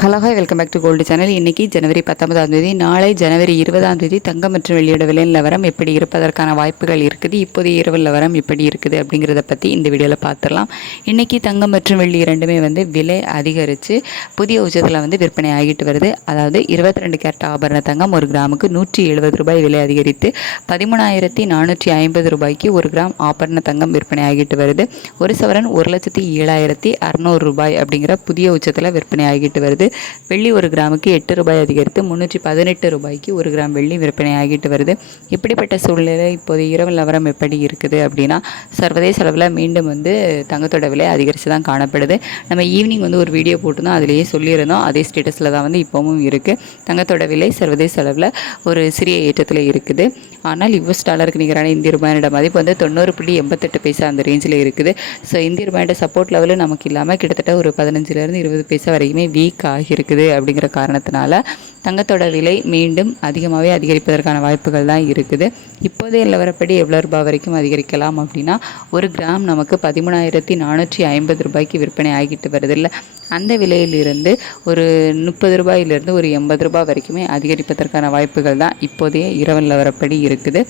Hello hi welcome back to gold channel. இன்னைக்கு ஜனவரி பத்தொன்பதாம் தேதி நாளை ஜனவரி இருபதாம் தேதி தங்கம் மற்றும் வெளியோட விலை நிலவரம் எப்படி இருப்பதற்கான வாய்ப்புகள் இருக்குது இப்போதைய இரவு நிலவரம் எப்படி இருக்குது அப்படிங்கிறத பற்றி இந்த வீடியோவில் பார்த்துடலாம் இன்றைக்கி தங்கம் மற்றும் வெள்ளி இரண்டுமே வந்து விலை அதிகரித்து புதிய உச்சத்தில் வந்து விற்பனை ஆகிட்டு வருது. அதாவது இருபத்தி ரெண்டு கேரட் ஆபரண தங்கம் ஒரு கிராமுக்கு நூற்றி எழுபது ரூபாய் விலை அதிகரித்து பதிமூணாயிரத்தி நானூற்றி ஐம்பது ரூபாய்க்கு ஒரு கிராம் ஆபரண தங்கம் விற்பனை ஆகிட்டு வருது. ஒரு சவரன் ஒரு லட்சத்தி ஏழாயிரத்தி அறநூறு ரூபாய் அப்படிங்கிற புதிய உச்சத்தில் விற்பனை ஆகிட்டு வருது. வெள்ளி ஒரு கிராமுக்கு எட்டு ரூபாய் அதிகரித்து முந்நூற்றி பதினெட்டு ரூபாய்க்கு ஒரு கிராம் வெள்ளி விற்பனை ஆகிட்டு வருது. இப்படிப்பட்ட சூழ்நிலை? இப்போது இரவு நிலவரம் எப்படி இருக்குது அப்படின்னா சர்வதேச அளவில் மீண்டும் வந்து தங்கத்தோட விலை அதிகரித்து தான் காணப்படுது. நம்ம ஈவினிங் வந்து ஒரு வீடியோ போட்டுருந்தோம் அதிலேயே சொல்லியிருந்தோம். அதே ஸ்டேட்டஸில் தான் வந்து இப்போவும் இருக்குது தங்கத்தோட விலை சர்வதேச அளவில் ஒரு சிறிய ஏற்றத்தில் இருக்குது. ஆனால் யுஎஸ் டாலருக்கு நிகரான இந்திய ரூபாயோட மதிப்பு வந்து தொண்ணூறு புள்ளி எண்பத்தெட்டு பைசா அந்த ரேஞ்சில் இருக்குது. ஸோ இந்திய ரூபாயோட சப்போர்ட் லெவலில் நமக்கு இல்லாமல் கிட்டத்தட்ட ஒரு பதினஞ்சுலேருந்து இருபது பைசா வரைக்குமே வீக் ஆகியிருக்குது அப்படிங்கிற காரணத்தினால தங்கத்தோட விலை மீண்டும் அதிகமாகவே அதிகரிப்பதற்கான வாய்ப்புகள் தான் இருக்குது. இப்போதைய நிலவரப்படி எவ்வளோ ரூபாய் வரைக்கும் அதிகரிக்கலாம் அப்படின்னா ஒரு கிராம் நமக்கு பதிமூணாயிரத்தி நானூற்றி ஐம்பது ரூபாய்க்கு விற்பனை ஆகிட்டு வருது இல்லை அந்த விலையிலிருந்து ஒரு முப்பது ரூபாயிலிருந்து ஒரு எண்பது ரூபாய் வரைக்குமே அதிகரிப்பதற்கான வாய்ப்புகள் தான் இப்போதைய இரவு நிலவரப்படி இருக்குது.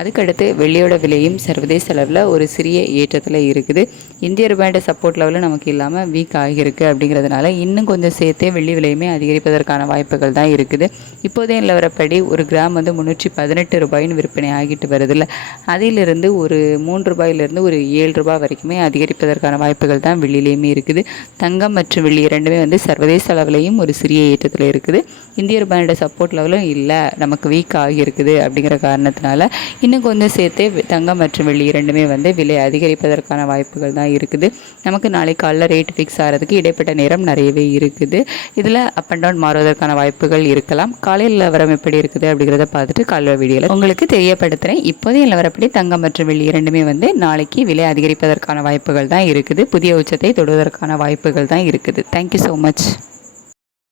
அதுக்கடுத்து வெள்ளியோட விலையும் சர்வதேச அளவில் ஒரு சிறிய ஏற்றத்தில் இருக்குது. இந்திய ரூபாயோட சப்போர்ட் லெவலில் நமக்கு இல்லாமல் வீக் ஆகியிருக்கு அப்படிங்கிறதுனால இன்னும் கொஞ்சம் சேர்த்தே வெள்ளி விலையுமே அதிகரிப்பதற்கான வாய்ப்புகள் தான் இருக்குது. இப்போதே நிலவரப்படி ஒரு கிராம் வந்து முந்நூற்றி பதினெட்டு ரூபாயின்னு விற்பனை ஆகிட்டு வருதில்ல. அதிலிருந்து ஒரு மூன்று ரூபாயிலிருந்து ஒரு ஏழு ரூபாய் வரைக்குமே அதிகரிப்பதற்கான வாய்ப்புகள் தான் வெள்ளியிலையுமே இருக்குது. தங்கம் மற்றும் வெள்ளி இரண்டுமே வந்து சர்வதேச அளவிலையும் ஒரு சிறிய ஏற்றத்தில் இருக்குது. இந்திய ரூபாயோட சப்போர்ட் லெவலும் இல்லை நமக்கு வீக் ஆகியிருக்குது அப்படிங்கிற காரணத்தினால இன்னும் கொஞ்சம் சேர்த்து தங்கம் மற்றும் வெள்ளி இரண்டுமே வந்து விலை அதிகரிப்பதற்கான வாய்ப்புகள் தான் இருக்குது. நமக்கு நாளை காலைல ரேட் ஃபிக்ஸ் ஆகிறதுக்கு இடைப்பட்ட நேரம் நிறையவே இருக்குது. இதில் அப் அண்ட் டவுன் மாறுவதற்கான வாய்ப்புகள் இருக்கலாம். காலையில் நிலவரம் எப்படி இருக்குது அப்படிங்கிறத பார்த்துட்டு காலையில் வீடியோவில் உங்களுக்கு தெரியப்படுத்துகிறேன் இப்போதைய நிலவரப்படி தங்கம் மற்றும் வெள்ளி இரண்டுமே வந்து நாளைக்கு விலை அதிகரிப்பதற்கான வாய்ப்புகள் தான் இருக்குது. புதிய உச்சத்தை தொடுவதற்கான வாய்ப்புகள் தான் இருக்குது. Thank you so much